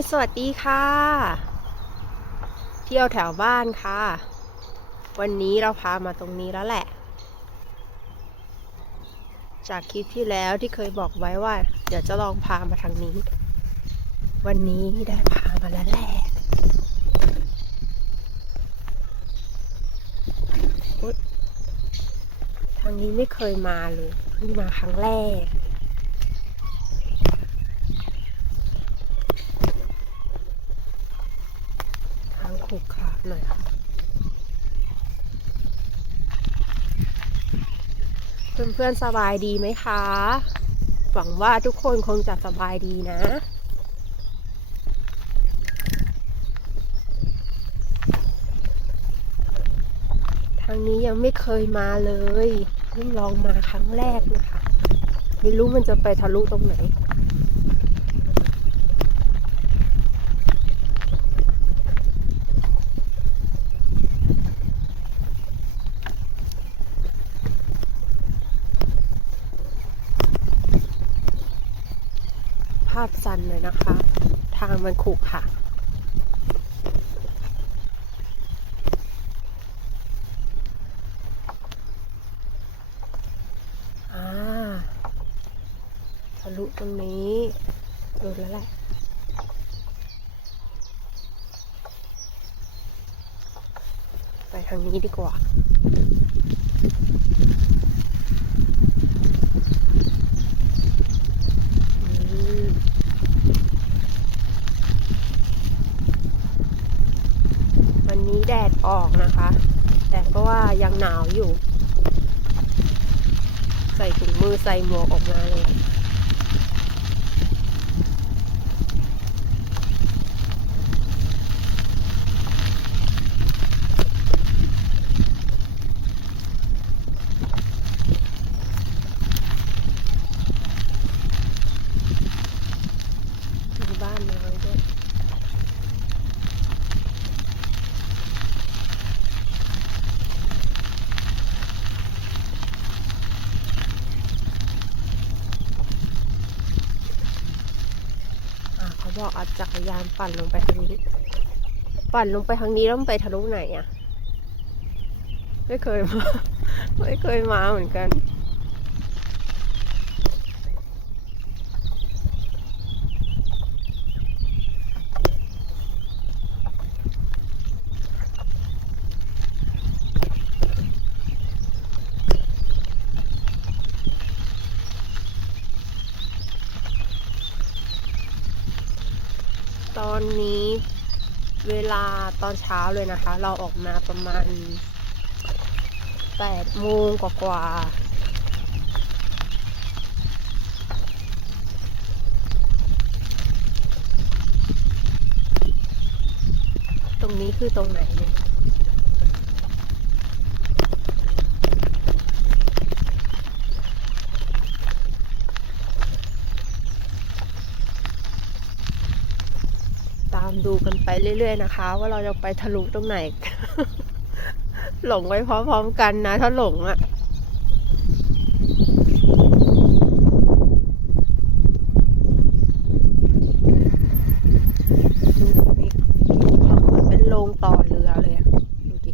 ยสวัสดีค่ะ เที่ยวแถวบ้านค่ะ วันนี้เราพามาตรงนี้แล้วแหละ จากคลิปที่แล้วที่เคยบอกไว้ว่า เดี๋ยวจะลองพามาทางนี้ วันนี้ได้พามาแล้วแหละทางนี้ไม่เคยมาเลยเพิ่งมาครั้งแรก ทาง ขรุขระหน่อยค่ะเพื่อนๆสบายดีไหมคะ หวังว่าทุกคนคงจะสบายดีนะทางนี้ยังไม่เคยมาเลยเพิ่งลองมาครั้งแรกนะคะ ไม่รู้มันจะไปทะลุตรงไหนาพสันเลยนะคะ ทางมันขรุขระอ่าทะลุตรงนี้หลุดแล้วแหละไปทางนี้ดีกว่า อืมวันนี้แดด ออกนะคะ แต่ก็ว่ายังหนาวอยู่ ใส่ถุงมือใส่หมวกออกมาเลยบ้านไม้ด้วย อ่าเขาบอ กเอาจักรยานปั่นลงไปทางนี้ ปั่นลงไปทางนี้แล้วมันไปทะลุไหนอะ ไม่เคยมา ไม่เคยมาเหมือนกัน ตอนนี้เวลาตอนเช้าเลยนะคะ เราออกมาประมาณแปดโมงกว่ากว่าตรงนี้คือตรงไหนเนี่ยามดูกันไปเรื่อย ๆ นะคะ ว่าเราจะไปทะลุตรงไหน หลงไว้พร้อมๆกันนะ ถ้าหลงอะ่ะ ดูตรงนี้เขาเหมือนเป็นโรงต่อเรือเลยอะดูดิ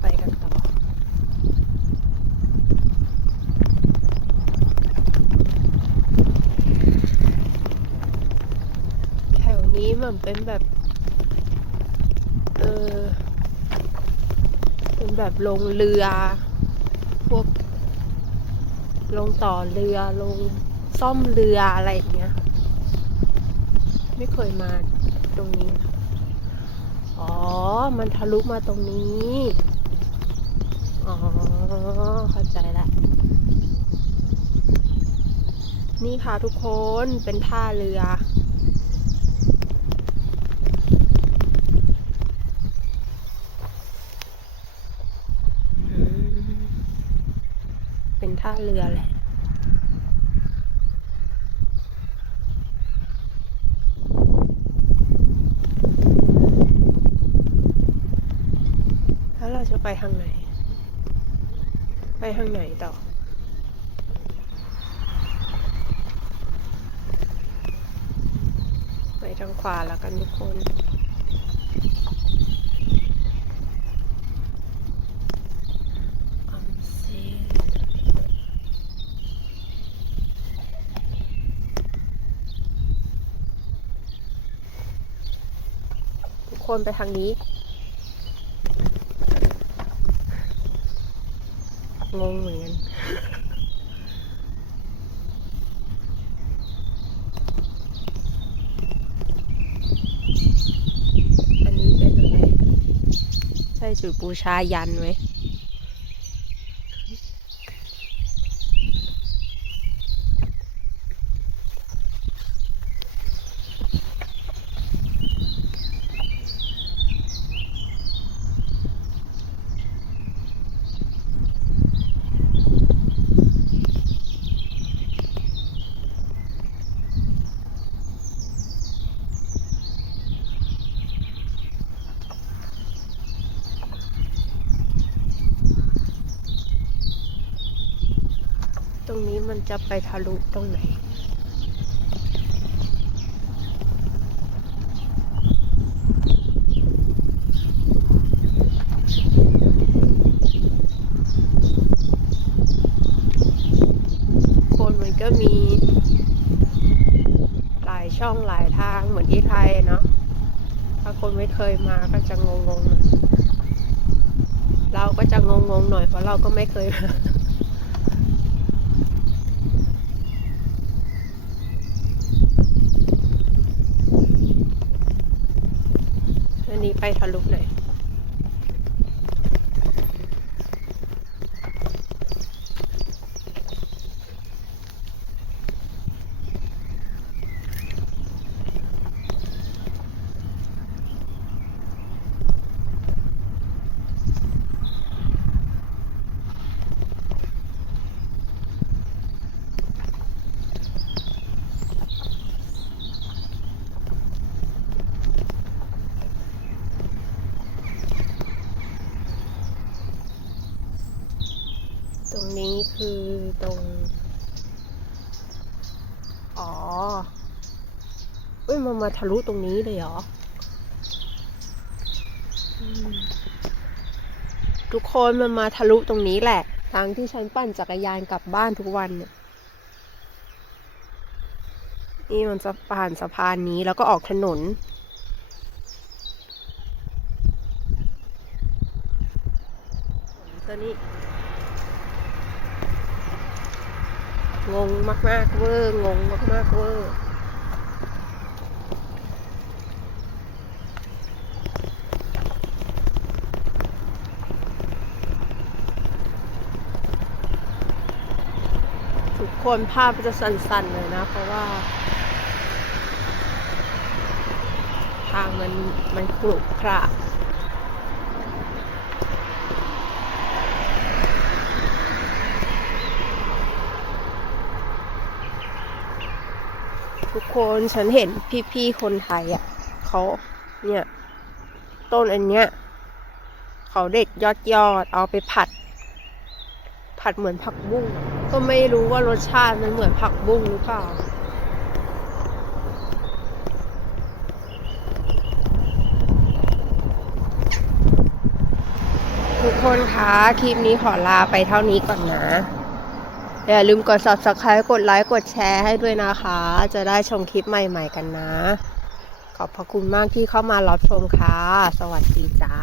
ไปกันต่อ แถ วนี้มันเป็นแบบ เออ เป็นแบบลงเรือ พวก ลงต่อเรือ ลงซ่อมเรืออะไรอย่างเงี้ย ไม่เคยมาตรงนี้ อ๋อ มันทะลุมาตรงนี้ อ๋อ เข้าใจละนี่ค่ะทุกคนเป็นท่าเรือมเป็นท่าเรือแหละแล้วเราจะไปทางไหน ไปทางไหนต่อไปทางขวาแล้วกันทุกคนออมสินทุก คนไปทางนี้ งงเหมือนกันอันนี้เป็นอะไรใช่จุดบูชายันไหม มันจะไปทะลุตรงไหนคนมันก็มี หลายช่องหลายทางเหมือนที่ไทยเนาะถ้าคนไม่เคยมาก็จะงงๆเราก็จะงงๆหน่อยเพราะเราก็ไม่เคยมา นี้ไปทะลุเลย ตรงนี้คือตรง อ๋อเอ้ยมันมาทะลุตรงนี้เลยเหรอ ทุกคนมันมาทะลุตรงนี้แหละ ทางที่ฉันปั่นจักรยานกลับบ้านทุกวันเนี่ยนี่มันจะผ่านสะพานนี้แล้วก็ออกถนนตัวนี้ งงมากๆเวอร์งงมากๆเวอร์ทุกคนภาพจะสั่นๆเลยนะ เพราะว่า ทางมันมันขรุขระ คนฉันเห็นพี่ๆคนไทยอะเขาเนี่ย ต้นอันเนี้ยเขาเด็ดยอดยอดเอาไปผัด ผัดเหมือนผักบุ้งก็ไม่รู้ว่ารสชาติมันเหมือนผักบุ้งหรือเปล่าทุกคนคะ คลิปนี้ขอลาไปเท่านี้ก่อนนะ อย่าลืมกด subscribe กดไลค์กดแชร์ให้ด้วยนะคะ จะได้ชมคลิปใหม่ๆกันนะ ขอบพระคุณมากที่เข้ามารับชมค่ะ สวัสดีจ้า